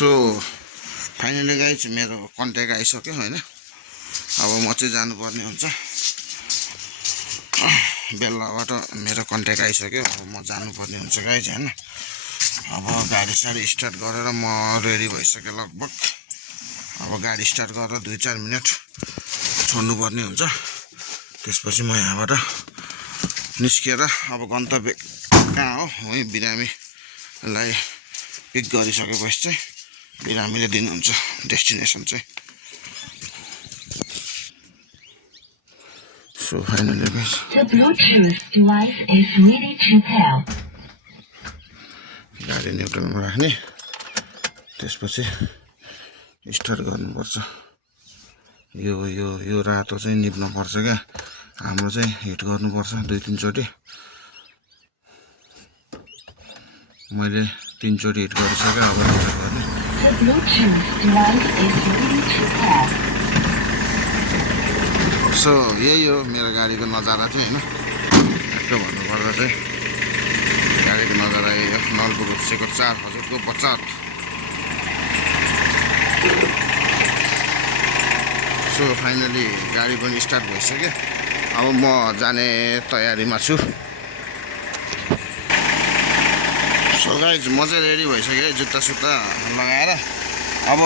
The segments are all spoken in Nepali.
सो फाइनली गाइज मेरो कन्ट्याक्ट आइसक्यो हैन। अब म चाहिँ जानुपर्ने हुन्छ बेलाबाट। मेरो कन्ट्याक्ट आइसक्यो, अब म जानुपर्ने हुन्छ गाइज हैन। अब गाडी साडी स्टार्ट गरेर म रेडी भइसक्यो लगभग। अब गाडी स्टार्ट गरेर 2-4 मिनेट छोड्नुपर्ने हुन्छ। त्यसपछि म यहाँबाट निस्केर अब गन्तव्य कहाँ हो है बिरामीलाई पिक गरिसकेपछि चाहिँ बिरामीले दिनुहुन्छ डेस्टिनेसन चाहिँ। सो फाइनली गाइस गाडी न्युट्रलमा राख्ने, त्यसपछि स्टार्ट गर्नुपर्छ। यो रातो चाहिँ निप्न पर्छ क्या, हाम्रो चाहिँ हिट गर्नुपर्छ 2-3 चोटि। मैले 3 चोटि हिट गरिसकेँ, अब गर्ने। सो यही हो मेरो गाडीको नजारा चाहिँ हैन। ठ्याक्क भन्नुपर्दा चाहिँ गाडीको नजारा यही हो। नलको रुप्सेको 4 हजुरको 50। सो फाइनली गाडी पनि स्टार्ट भइसक्यो। अब म जाने तयारीमा छु। सो गाइज म चाहिँ रेडी भइसकेँ जुत्ता सुत्ता लगाएर। अब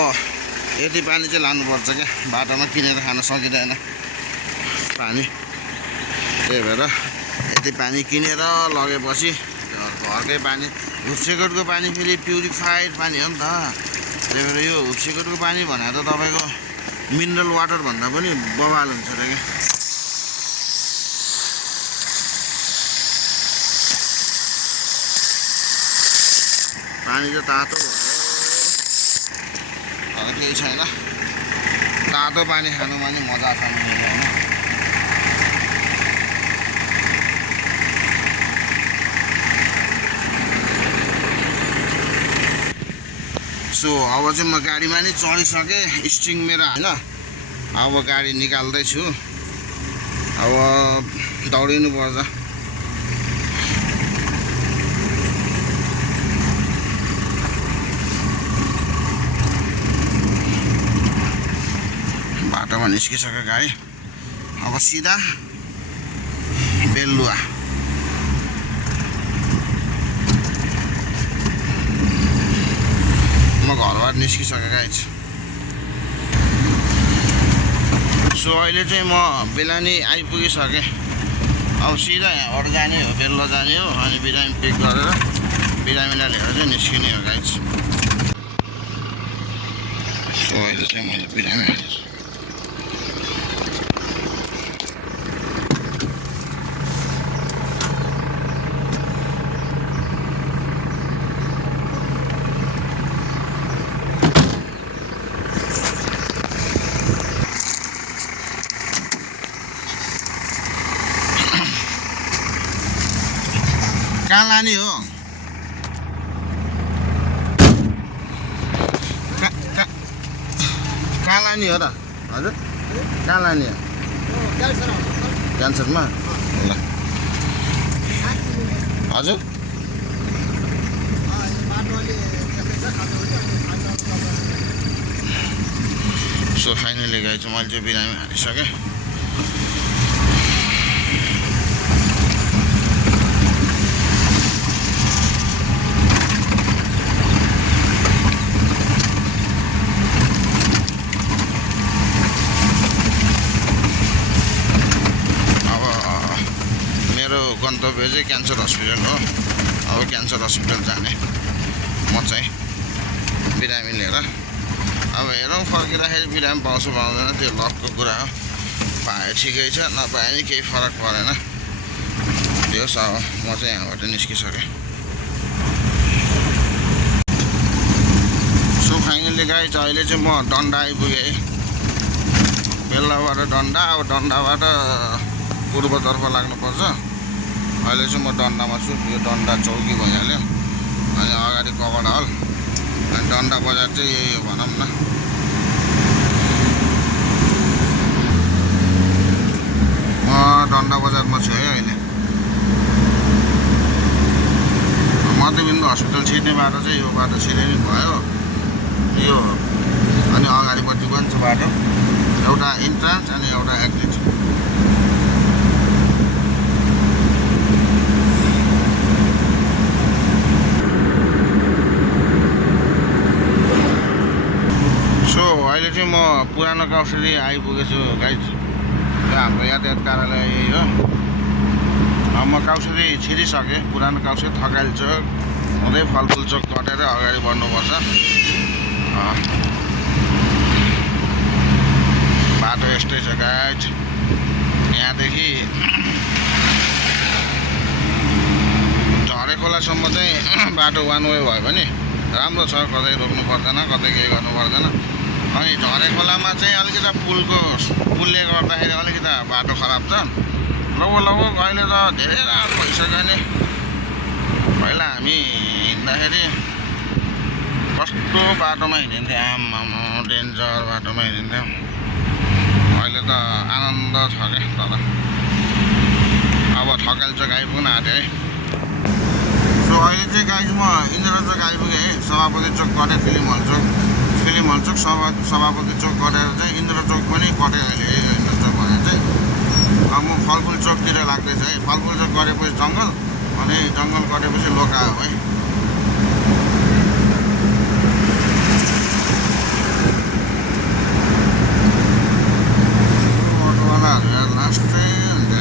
यति पानी चाहिँ लानुपर्छ क्या, बाटोमा किनेर खान सकिँदैन पानी। त्यही भएर यति पानी किनेर लगेपछि घरकै पानी, हुप्सेकोटको पानी फेरि प्युरिफाइड पानी हो नि त। त्यही भएर यो हुप्सेकोटको पानी भनेर त तपाईँको मिनरल वाटर भन्दा पनि बवाल हुन्छ अरे क्या। पानी चाहिँ तातो केही छैन, तातो पानी खानुमा नि मजा छ मेरो हैन। सो अब चाहिँ म गाडीमा नै चढिसकेँ, स्ट्रिङ मेरो हैन। अब गाडी निकाल्दैछु, अब दौडिनु पर्छ। बाटोमा निस्किसक्यो गाडी, अब सिधा बेलुवा। म घरबाट निस्किसकेँ गाइज। सो अहिले चाहिँ म बेलानी आइपुगिसकेँ। अब सिधा यहाँबाट जाने हो, बेलुवा जाने हो। अनि बिरामी पिक गरेर बिरामीलाई लिएर चाहिँ निस्किने हो गाइज। सो अहिले चाहिँ मैले बिरामी कहाँ लाने हो? कहाँ लाने हो र हजुर? कहाँ लाने हो? क्यान्सरमा ल हजुर। सो फाइनली गए चाहिँ मैले चाहिँ बिरामी हालिसकेँ। गन्तव्य चाहिँ क्यान्सर हस्पिटल हो। अब क्यान्सर हस्पिटल जाने म चाहिँ बिरामी लिएर। अब हेरौँ फर्किँदाखेरि बिरामी पाउँछु पाउँदैन, त्यो लकको कुरा हो। पाए ठिकै छ, नपाए नि केही फरक परेन। त्यो छ। अब म चाहिँ यहाँबाट निस्किसकेँ। सो फाइनली गाइज अहिले चाहिँ म डन्डा आइपुगेँ। बेलाबाट डन्डा, अब डन्डाबाट पूर्वतर्फ लाग्नुपर्छ। अहिले चाहिँ म डन्डामा छु। यो डन्डा चौकी भइहाल्यो, अनि अगाडि कबाट हल, अनि डन्डा बजार चाहिँ यही हो भनौँ न। म डन्डा बजारमा छु है अहिले। मध्यबिन्दु हस्पिटल छिर्ने बाटो चाहिँ यो बाटो छिरे नि भयो। यो अनि अगाडिपट्टि पनि छ बाटो एउटा इन्ट्रान्स अनि एउटा एक्जिट सो अहिले चाहिँ म पुरानो काउसरी आइपुगेछु गाइज हाम्रो यातायात कार्यालय यही हो म काउसरी छिरिसकेँ पुरानो काउसरी थकाइल चोक हुँदै फलफुल चोक कटेर अगाडि बढ्नुपर्छ बाटो यस्तै छ गाइज यहाँदेखि झरे खोलासम्म चाहिँ बाटो वान वे भयो भने राम्रो छ कतै रोक्नु पर्दैन कतै केही गर्नु पर्दैन अनि झरे खोलामा चाहिँ अलिकति पुलले गर्दाखेरि अलिकति बाटो खराब छ लगभग अहिले त धेरै रात भइसक्यो नि पहिला हामी हिँड्दाखेरि कस्तो बाटोमा हिँडिन्थ्यो आम्मामा डेन्जर बाटोमा हिँडिन्थ्यो अहिले त आनन्द छ क्या तर अब थकाइल चोक आइपुग्न आँट्यो है सो अहिले चाहिँ गाइज म इन्द्र चोक आइपुगेँ है सभापति चोक कटेँ फिल्म हल चोक सभापति चोक कटेर चाहिँ इन्द्र चोक पनि कटेँ अहिले इन्द्र चोक भनेर चाहिँ अब म फलफुल चोकतिर लाग्दैछ है फलफुल चोक गरेपछि जङ्गल अनि जङ्गल कटेपछि लोका हो है अटोवालाहरू लास्टै हुन्छ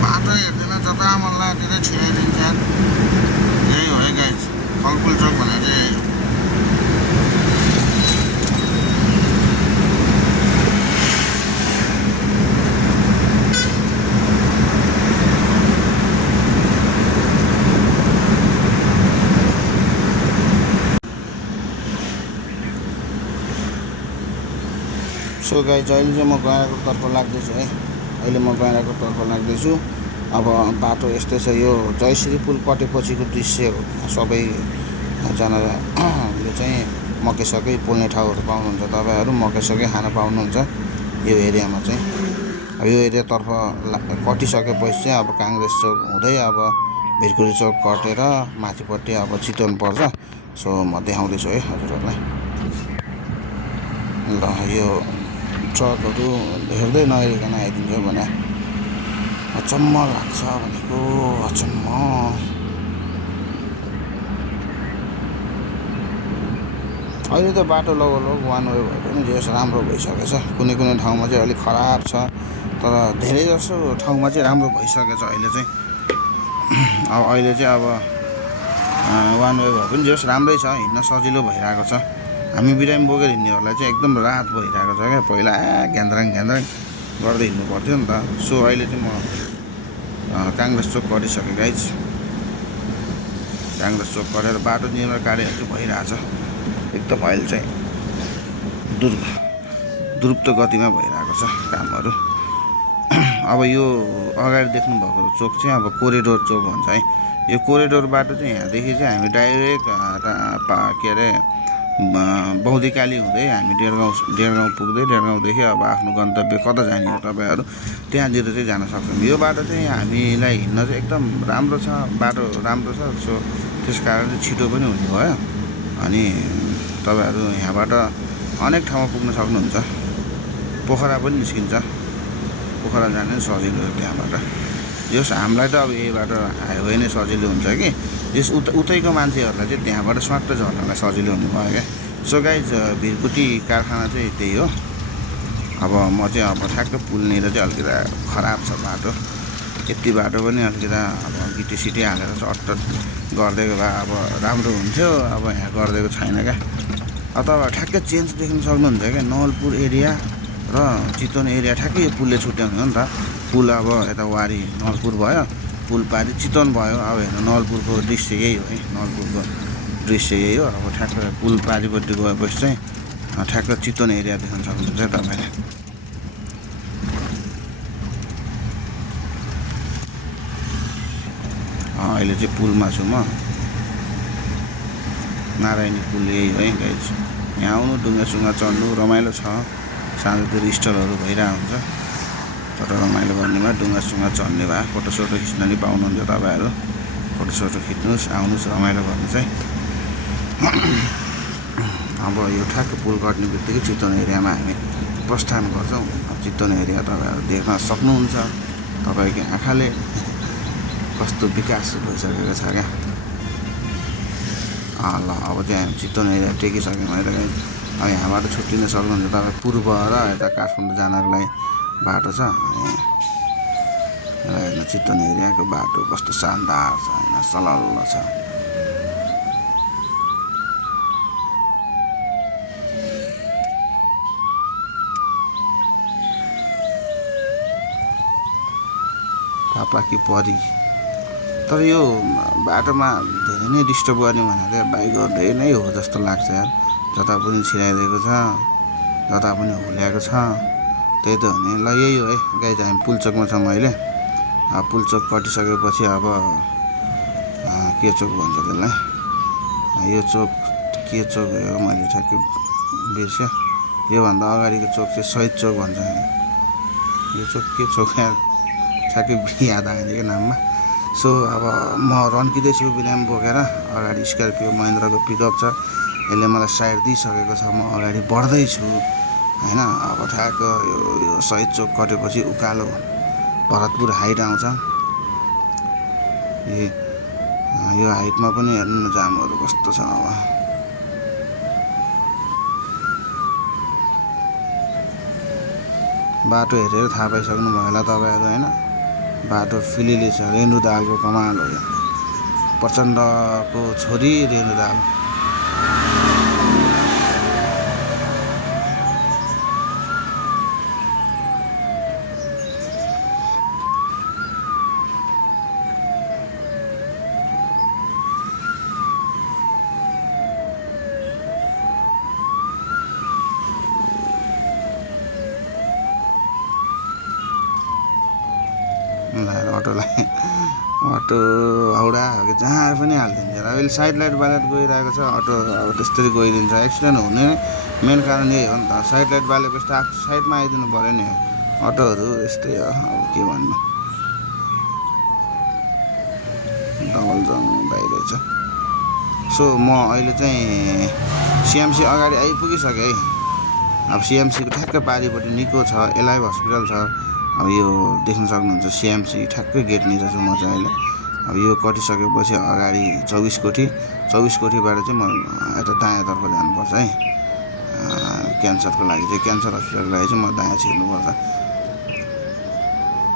बाटो हेर्दैन जता मन लाग्यो त्यतै छिराइदिन्छ यही हो है गाइज फलफुल चोक भनेर चाहिँ सो गाइज अहिले चाहिँ म गैँडाको तर्फ लाग्दैछु है अहिले म गैँडाको तर्फ लाग्दैछु अब बाटो यस्तै छ यो जयश्री पुल कटेपछिको दृश्य हो सबैजनाले चाहिँ मकैसकै पोल्ने ठाउँहरू पाउनुहुन्छ तपाईँहरू मकैसकै खान पाउनुहुन्छ यो एरियामा चाहिँ अब यो एरियातर्फ कटिसकेपछि चाहिँ अब काङ्ग्रेस चौक हुँदै अब भिरकुरी चौक कटेर माथिपट्टि अब चितवन पर्छ सो म देखाउँदैछु है हजुरहरूलाई ल यो ट्रकहरू हेर्दै नहेरिकन आइदिन्छ भने अचम्म लाग्छ भनेको अचम्म अहिले त बाटो लगभग वान वे भए पनि जस राम्रो भइसकेछ कुनै ठाउँमा चाहिँ अलिक खराब छ तर धेरै जसो ठाउँमा चाहिँ राम्रो भइसकेछ अहिले चाहिँ अहिले चाहिँ अब वान वे भए पनि जस राम्रै छ हिँड्न सजिलो भइरहेको छ हामी बिरामी बोकेर हिँड्नेहरूलाई चाहिँ एकदम राहत भइरहेको छ क्या पहिला घ्यान्द्राङ गर्दै हिँड्नु पर्थ्यो नि त सो अहिले चाहिँ म काङ्ग्रेस चोक कटिसकेँ गाइज काङ्ग्रेस चोक कटेर बाटो निर्माण कार्यहरू चाहिँ भइरहेछ एकदम अहिले चाहिँ द्रुत गतिमा भइरहेको छ कामहरू अब यो अगाडि देख्नुभएको चोक चाहिँ अब कोरिडोर चोक भन्छ है यो कोरिडोर बाटो चाहिँ यहाँदेखि चाहिँ हामी डाइरेक्ट के अरे बौद्धिकाली हुँदै हामी डेढगाउँ पुग्दै डेढगाउँदेखि अब आफ्नो गन्तव्य कता जाने हो तपाईँहरू त्यहाँतिर चाहिँ जान सक्छौँ यो बाटो चाहिँ हामीलाई हिँड्न चाहिँ एकदम राम्रो छ बाटो राम्रो छ सो त्यस कारण चाहिँ छिटो पनि हुने भयो अनि तपाईँहरू यहाँबाट अनेक ठाउँमा पुग्न सक्नुहुन्छ पोखरा पनि निस्किन्छ पोखरा जाने सजिलो हो त्यहाँबाट यस हामीलाई त अब यही बाटो हाइवे नै सजिलो हुन्छ कि यस उतैको मान्छेहरूलाई चाहिँ त्यहाँबाट स्वाट्ट झर्नलाई सजिलो हुने भयो क्या सो गाइज भिरकुटी कारखाना चाहिँ त्यही हो अब म चाहिँ अब ठ्याक्क पुलनिर चाहिँ अलिकति खराब छ बाटो यति बाटो पनि अलिकति अब गिटी हालेर चट्ट गरिदिएको भए अब राम्रो हुन्थ्यो अब यहाँ गरिदिएको छैन क्या तपाईँ ठ्याक्कै चेन्ज देख्न सक्नुहुन्छ क्या नवलपुर एरिया र चितवन एरिया ठ्याक्कै यो पुलले छुट्याउने हो नि त पुल अब यता वारी नवलपुर भयो पुल पारि चितवन भयो अब हेर्नु नवलपुरको दृश्य यही हो है नवलपुरको दृश्य यही हो अब ठ्याक्क पुल पारिपट्टि गएपछि चाहिँ ठ्याक्क चितवन एरिया देख्न सक्नुहुन्छ तपाईँले अहिले चाहिँ पुलमा छु म नारायणी पुल यही है गाइज यहाँ आउनु ढुङ्गासुङ्गा चढ्नु रमाइलो छ साँझतिर स्टलहरू भइरहेको हुन्छ तर रमाइलो गर्ने भए ढुङ्गासुङ्गा चढ्ने भए फोटोसोटो खिच्न नि पाउनुहुन्छ तपाईँहरू फोटोसोटो खिच्नुहोस् आउनुहोस् रमाइलो गर्नु चाहिँ अब यो ठ्याक्क पुल कट्ने बित्तिकै चितवन एरियामा हामी प्रस्थान गर्छौँ। चितवन एरिया तपाईँहरू देख्न सक्नुहुन्छ तपाईँको आँखाले कस्तो विकास भइसकेको छ क्या। ल अब चाहिँ हामी चितवन एरिया टेकिसक्यौँ है त। अब यहाँबाट छुट्टिन सक्नुहुन्छ तपाईँ पूर्व र यता काठमाडौँ जानको लागि बाटो छ। हेर्नु चितवन एरियाको बाटो कस्तो शानदार छ होइन, सलल्ल छ। पापाकी परी। तर यो बाटोमा धेरै नै डिस्टर्ब गर्ने भनेर बाइकहरू धेरै नै हो जस्तो लाग्छ यार। जता पनि छिराइदिएको छ, जता पनि हुल्याएको छ। त्यही त हो नि। ल यही हो है गाइज, हामी पुलचोकमा छौँ अहिले। पुलचोक कटिसकेपछि अब के चोक भन्छ त्यसलाई, यो चोक के चोक हो मैले ठ्याक्कै बिर्सेँ। योभन्दा अगाडिको चोक चाहिँ शहीद चोक भन्छ। यो चोक के चोक यार ठ्याक्कै याद आएन क्या नाममा। सो अब म रन्किँदैछु बिराम बोकेर। अगाडि स्कर्पियो महिन्द्राको पिकअप छ, यसले मलाई साइड दिइसकेको छ। म अगाडि बढ्दैछु होइन। अब ठ्याक्क यो शहीद चोक कटेपछि उकालो भरतपुर हाइट आउँछ। यो हाइटमा पनि हेर्नु न जामहरू कस्तो छ। अब बाटो हेरेर थाहा पाइसक्नु भयो होला तपाईँहरू होइन। बाटो फिलिली छ, रेणु दाहालको कमाल हो यो। प्रचण्डको छोरी रेणु दाहाल। अटो हाउडा हो कि जहाँ पनि हालिदिन्छ। अब अहिले साइड लाइट बालेर गइरहेको छ अटो, अब त्यस्तरी गइदिन्छ। एक्सिडेन्ट हुने मेन कारण यही हो नि त। साइड लाइट बालेपछि त साइडमा आइदिनु पऱ्यो नि। अटोहरू यस्तै हो, अब के भन्नु। डबल जङ भइरहेछ। सो म अहिले चाहिँ सिएमसी अगाडि आइपुगिसकेँ है। अब सिएमसीको ठ्याक्कै पारिपट्टि निको छ, एलाइभ हस्पिटल छ। अब यो देख्न सक्नुहुन्छ सिएमसी ठ्याक्कै गेटनिर छु म चाहिँ अहिले। अब यो कटिसकेपछि अगाडि 24 कोठी, 24 कोठीबाट चाहिँ म यता दायाँतर्फ जानुपर्छ है। क्यान्सरको लागि चाहिँ, क्यान्सर हस्पिटलको लागि चाहिँ म दायाँ छिर्नुपर्छ।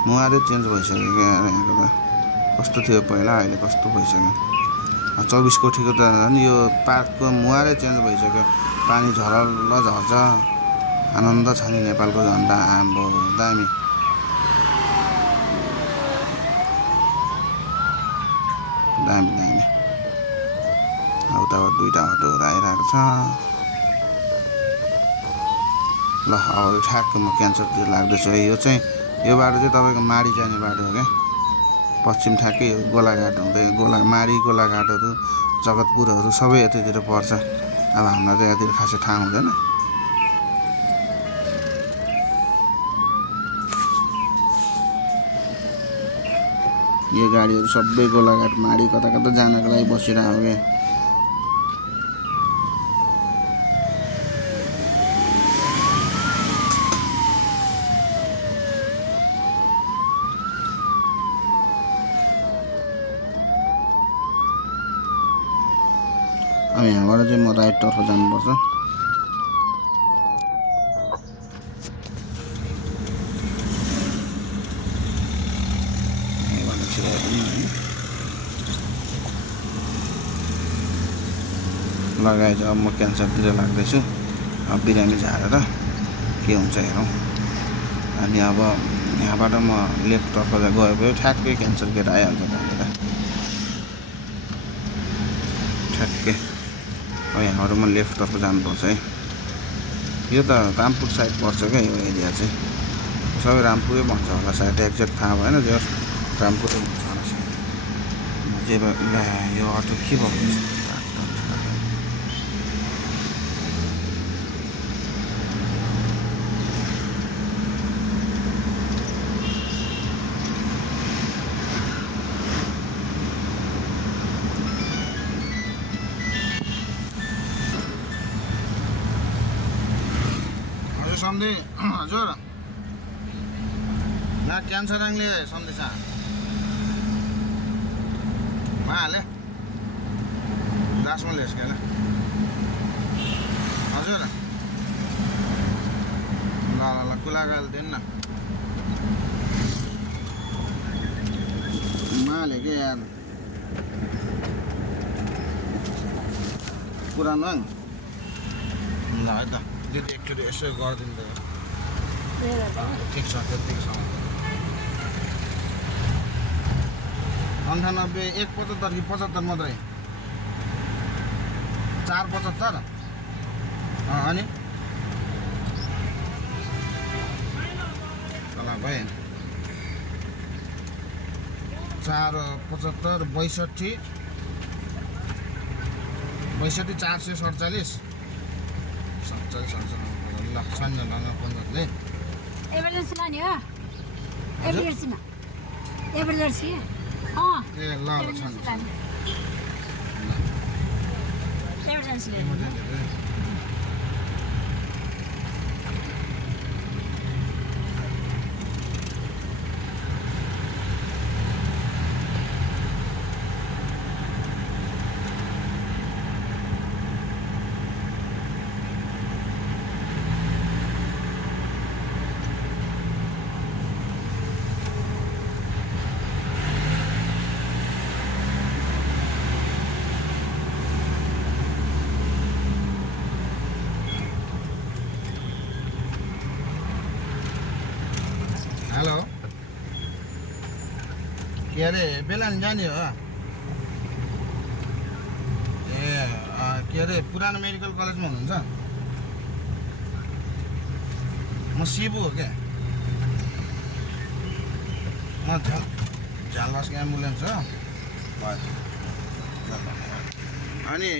मुहारै चेन्ज भइसक्यो क्या यहाँको त। कस्तो थियो पहिला, अहिले कस्तो भइसक्यो। 24 कोठीको त झन् यो पार्कको मुहारै चेन्ज भइसक्यो। पानी झरल्ल झर्छ। आनन्द छ नि नेपालको झन्डा आम्बो दामी। दामी दामी। उताबाट दुईवटा अटोहरू आइरहेको छ। ल अब ठ्याक्क म क्यान्सरतिर लाग्दैछु है। यो चाहिँ यो बाटो चाहिँ तपाईँको माडी जाने बाटो हो क्या। पश्चिम ठ्याक्कै गोलाघाट हुँदै माडी गोलाघाटहरू जगतपुरहरू सबै यतैतिर पर्छ। अब हामीलाई त यहाँतिर खासै थाहा हुँदैन। यो गाडीहरू सबै गोलाघाट माडी कता कता जानको लागि बसिरहेको क्या। अब यहाँबाट चाहिँ म राइटतर्फ जानुपर्छ। लगाएछ अब म क्यान्सरतिर लाग्दैछु। अब बिरामी झारेर के हुन्छ हेरौँ। अनि अब यहाँबाट म लेफ्टतर्फ गयो ठ्याक्कै क्यान्सर गेट आइहाल्छ त्यहाँनिर ठ्याक्कै। अब यहाँबाट म लेफ्टतर्फ जानुपर्छ है। यो त रामपुर साइड पर्छ क्या यो एरिया चाहिँ। सबै रामपुरै भन्छ होला सायद, एक्ज्याक्ट थाहा भएन। जो रामपुरै भन्छ होला सायद। जे यो अटो के भयो? सम्धि हजुर ना क्यान्सराङले सम्धिछ हाले लास्टमा लेस के हजुर ल ल ल कुला गाल दिनु न माले के यार पुरानो ल है त दिदी एकचोटि यसो गरिदिनु त ठिक छ त्यतिकोसम्म 98 175 कि 75 मात्रै 475 अनि चला भाइ 475 62 447 ल सन्जय लानु 15 ले एमर्जेन्सी लाने हो एमर्जेन्सीमा एमर्जेन्सी ए ल ल छन् एमर्जेन्सी हेलो के अरे बेलान जाने हो ए के अरे पुरानो मेडिकल कलेजमा हुनुहुन्छ म शिबु हो क्या म झालबासको एम्बुलेन्स हो अनि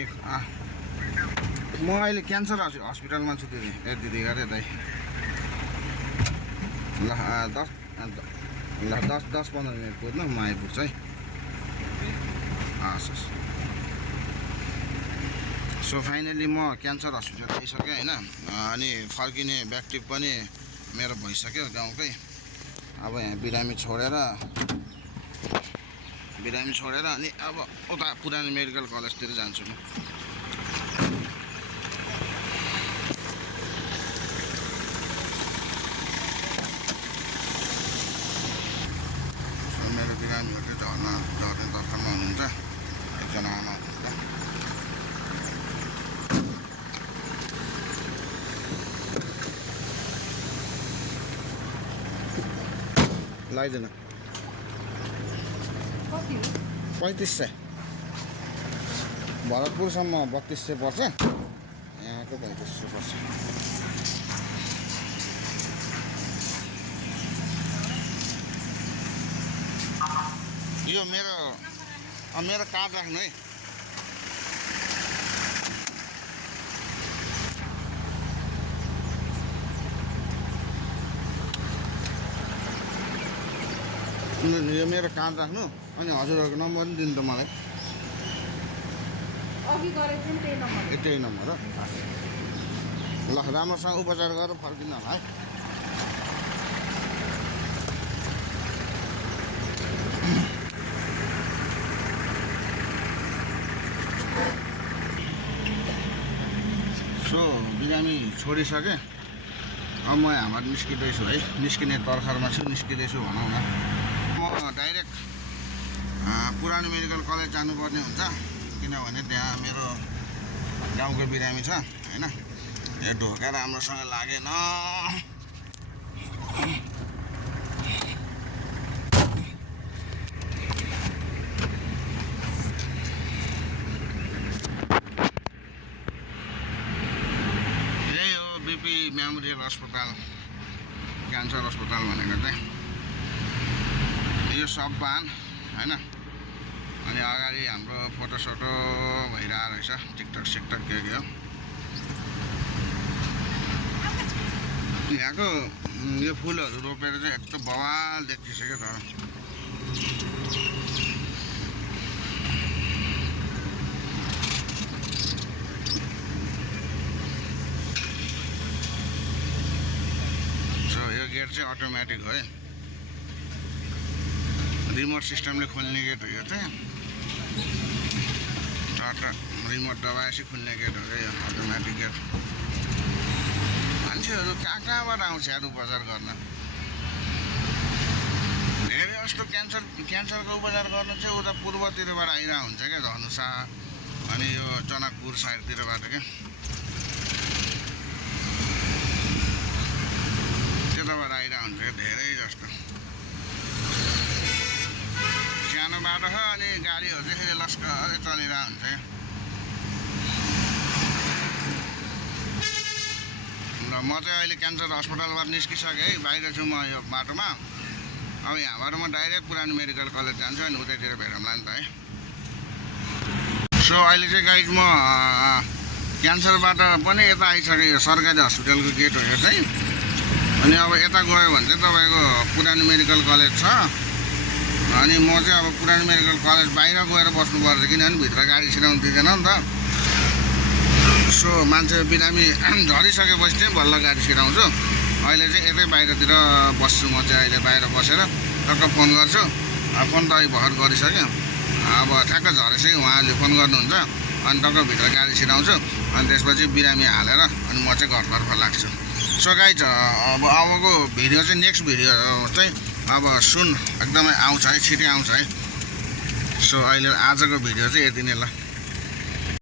म अहिले क्यान्सर हस्पिटलमा छु दिदी ए दिदी गरे दाइ ल 10-15 मिनट कुद्नु म आइपुग्छु है हस् सो फाइनली म क्यान्सर हस्पिटल आइसकेँ होइन अनि फर्किने ब्याकट्रिप पनि मेरो भइसक्यो गाउँकै अब यहाँ बिरामी छोडेर अनि अब उता पुरानो मेडिकल कलेजतिर जान्छु म बिरामीहरू चाहिँ झर्ने दर्खरमा हुनुहुन्छ एकजना आमा हुनुहुन्छ लगाइदिन 3500 भरतपुरसम्म 3200 पर्छ यहाँको 3500 पर्छ यो मेरो कार्ड राख्नु है यो मेरो कार्ड राख्नु अनि हजुरहरूको नम्बर पनि दिनु त मलाई अघि गरेको थिएँ त्यही नम्बर त्यही नम्बर हो ल राम्रोसँग उपचार गरेर फर्किनु होला है सो बिरामी छोडिसकेँ अब म यहाँबाट निस्किँदैछु है निस्किने तर्खरमा छु निस्किँदैछु भनौँ न म डाइरेक्ट पुरानो मेडिकल कलेज जानुपर्ने हुन्छ किनभने त्यहाँ मेरो गाउँको बिरामी छ होइन यो ढोका राम्रोसँग लागेन बिपी मेमोरियल अस्पताल क्यान्सर अस्पताल भनेको चाहिँ यो सब वाहन होइन अनि अगाडि हाम्रो फोटोसोटो भइरहेको रहेछ टिकटक सिकटक के हो यहाँको यो फुलहरू रोपेर चाहिँ एकदम बवाल देखिसक्यो तर गेट चाहिँ अटोमेटिक हो है, रिमोट सिस्टमले खोल्ने गेट हो यो चाहिँ। रिमोट दबाएपछि खुल्ने गेट हो क्या यो अटोमेटिक गेट। मान्छेहरू कहाँ कहाँबाट आउँछ यार उपचार गर्न। धेरै जस्तो क्यान्सरको उपचार गर्नु चाहिँ उता पूर्वतिरबाट आइरहेको हुन्छ क्या, धनुषा अनि यो जनकपुर साइडतिरबाट क्या, त्यताबाट आइरहेको हुन्छ क्या धेरै जस्तो। सानो बाटो छ अनि गाडीहरू चाहिँ फेरि लस्करै चलिरहेको हुन्छ क्या। र म चाहिँ अहिले क्यान्सर अस्पतालबाट निस्किसकेँ है, बाहिर छु म यो बाटोमा। अब यहाँबाट म डाइरेक्ट पुरानो मेडिकल कलेज जान्छु अनि उतैतिर भेटौँला नि त है। सो अहिले चाहिँ गाइज म क्यान्सरबाट पनि यता आइसकेँ, यो सरकारी हस्पिटलको गेट हो यो चाहिँ। अनि अब यता गयो भने चाहिँ तपाईँको पुरानो मेडिकल कलेज छ। अनि म चाहिँ अब पुरानो मेडिकल कलेज बाहिर गएर बस्नुपर्छ, किनभने भित्र गाडी छिराउनु दिँदैन नि त। सो मान्छे बिरामी झरिसकेपछि चाहिँ बल्ल गाडी छिराउँछु। अहिले चाहिँ यतै बाहिरतिर बस्छु म चाहिँ। अहिले बाहिर बसेर टक्क फोन गर्छु। फोन त अहिले भर्खर गरिसक्यो, अब ठ्याक्क झरेपछि उहाँले फोन गर्नुहुन्छ अनि टक्क भित्र गाडी छिराउँछु। अनि त्यसपछि बिरामी हालेर अनि म चाहिँ घरतर्फ लाग्छु। सो गाइज अब अबको भिडियो चाहिँ नेक्स्ट भिडियो चाहिँ अब सुन एकदमै आउँछ है, छिटै आउँछ है। सो अहिले आजको भिडियो चाहिँ यति नै ल।